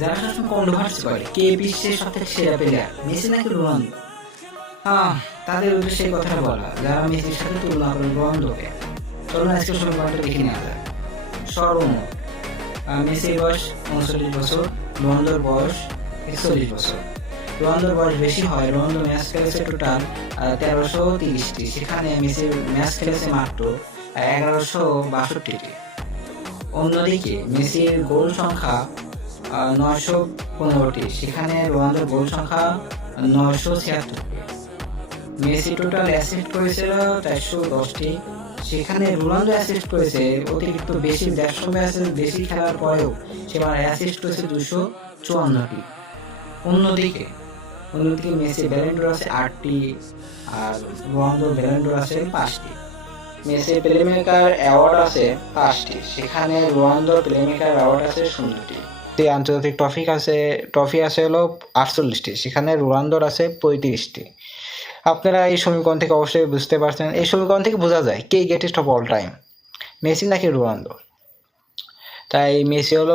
যারা সবসময় কন্ট্রোভার্সি করে কে বিশ্বের সবথেকে সেরা প্লেয়ার, মেসি নাকি রোনালদো, তাদের উদ্দেশ্যে এই কথাটা বলা যারা মেসির সাথে তুলনা করে রোনালদোকে। চলুন আজকে সমীকরণটা দেখে নেওয়া যায়। সর্বমোট মেসির বয়স 39 বছর, রোনালদোর বয়স 41 বছর। রোনালদোর বয়স বেশি হয়, রোনালদো ম্যাচ খেলেছে টোটাল 1330টি, সেখানে মেসি ম্যাচ খেলেছে মাত্র 1162টি। অন্যদিকে মেসির গোল সংখ্যা 915টি, সেখানে রোনালদোর গোল সংখ্যা 976টি। মেসি টোটাল অ্যাসিস্ট করেছিল 410টি, সেখানে রোনালদো অ্যাসিস্ট করেছে অতিরিক্ত বেশি, 150 ম্যাচে বেশি খেলার পরেও সেবার অ্যাসিস্ট করেছে 254টি। অন্যদিকে মেসি ব্যালেন্ডোর আছে 8টি আর রোনালদোর ব্যালেন্ডোর আছে 5টি। মেসি প্লেমেকার অ্যাওয়ার্ড আছে 5টি, সেখানে রোনালদোর প্লেমেকার অ্যাওয়ার্ড আছে 0টি। আন্তর্জাতিক ট্রফি আছে হলো 48টি, সেখানে রোনালদোর আছে 35টি। আপনারা এই সমীকরণ থেকে অবশ্যই বুঝতে পারছেন, এই সমীকরণ থেকে বোঝা যায় কে greatest of all time, Messi নাকি রোনালদো। তাই মেসি হলো